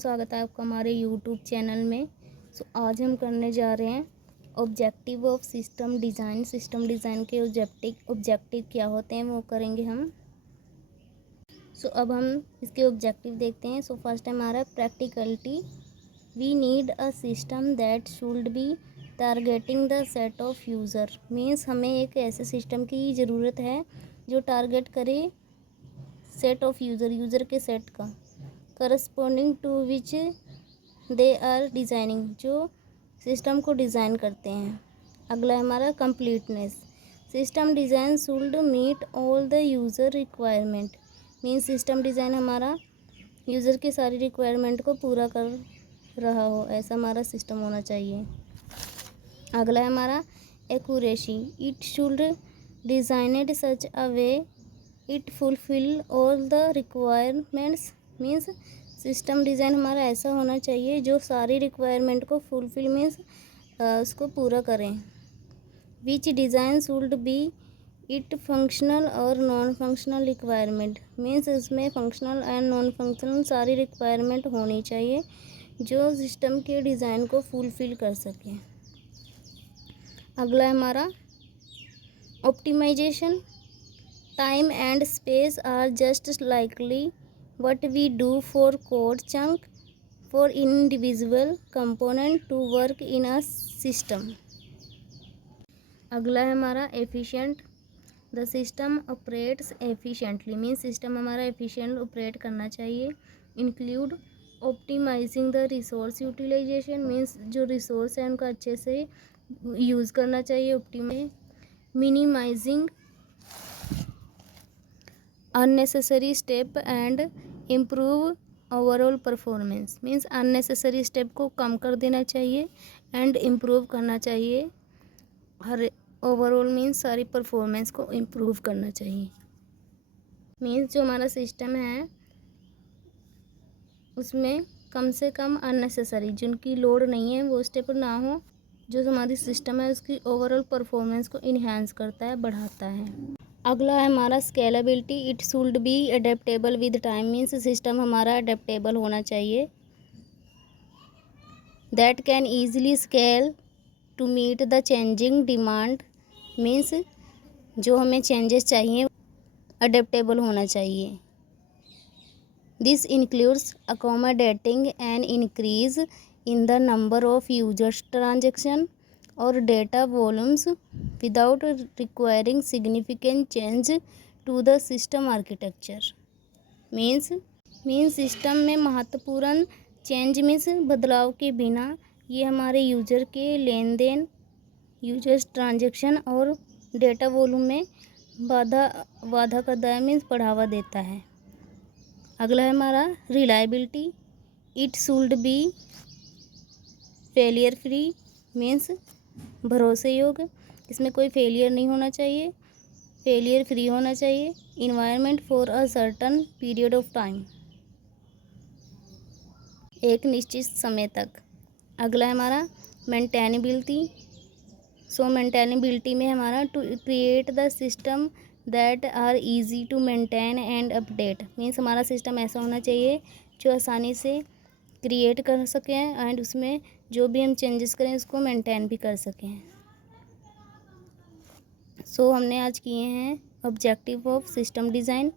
Friends, स्वागत है आपका हमारे यूट्यूब चैनल में। आज हम करने जा रहे हैं objective of system design. System design के ऑब्जेक्टिव क्या होते हैं वो करेंगे हम। अब हम इसके ऑब्जेक्टिव देखते हैं। फर्स्ट है हमारा practicality. We need a system that should be targeting the set of user. Means हमें एक ऐसे सिस्टम की ज़रूरत है जो टारगेट करे सेट ऑफ यूज़र के सेट का, corresponding to which they are designing, जो सिस्टम को डिज़ाइन करते हैं। अगला है हमारा completeness. System design should meet all the user requirement. Means system design हमारा यूज़र की सारी रिक्वायरमेंट को पूरा कर रहा हो, ऐसा हमारा सिस्टम होना चाहिए। अगला है हमारा accuracy. It should designed such a way it fulfil all the requirements. Means system design हमारा ऐसा होना चाहिए जो सारी रिक्वायरमेंट को फुलफिल मीन्स उसको पूरा करें। Which design should be it functional और नॉन फंक्शनल रिक्वायरमेंट। मीन्स इसमें फंक्शनल एंड नॉन फंक्शनल सारी रिक्वायरमेंट होनी चाहिए जो सिस्टम के डिज़ाइन को फुलफिल कर सकें। अगला है हमारा optimisation. Time and space are just likely what we do for code chunk for individual component to work in a system। अगला है हमारा efficient. The system operates efficiently. Mean system हमारा एफिशिएंट ऑपरेट करना चाहिए। Include optimising the resource utilisation. Means जो resource है उनका अच्छे से यूज़ करना चाहिए। Optimise minimising unnecessary step and improve overall performance. Means unnecessary step को कम कर देना चाहिए एंड इम्प्रूव करना चाहिए। हर ओवरऑल मीन्स सारी परफॉर्मेंस को इम्प्रूव करना चाहिए। मीन्स जो हमारा सिस्टम है उसमें कम से कम अननेसेसरी जिनकी लोड नहीं है वो स्टेप ना हो। जो हमारी सिस्टम है उसकी ओवरऑल परफॉर्मेंस को इन्हांस करता है, बढ़ाता है। अगला है हमारा scalability. It should be adaptable with time. Means system हमारा अडेप्टेबल होना चाहिए। That can easily scale to meet the changing demand. Means जो हमें चेंजेस चाहिए अडेप्टेबल होना चाहिए। This includes accommodating an increase in the number of users transaction और data volumes without requiring significant change to the system architecture. Means system में महत्वपूर्ण change means बदलाव के बिना ये हमारे यूजर के लेन देन, यूजर्स ट्रांजेक्शन और डेटा वॉल्यूम में वाधा करता है, मीन्स बढ़ावा देता है। अगला है हमारा reliability. It should B failure free. Means भरोसे योग्य, इसमें कोई फेलियर नहीं होना चाहिए, फेलियर फ्री होना चाहिए। Environment for a certain period of time, एक निश्चित समय तक। अगला है हमारा मेंटेनेबिलिटी। मेंटेनेबिलिटी में हमारा to create the system that are easy to maintain and update. Means हमारा सिस्टम ऐसा होना चाहिए जो आसानी से क्रिएट कर सकें एंड उसमें जो भी हम चेंजेस करें उसको मेंटेन भी कर सकें। हमने आज किए हैं ऑब्जेक्टिव ऑफ सिस्टम डिज़ाइन।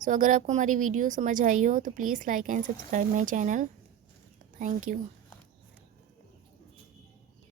अगर आपको हमारी वीडियो समझ आई हो तो please like and subscribe my channel. Thank you.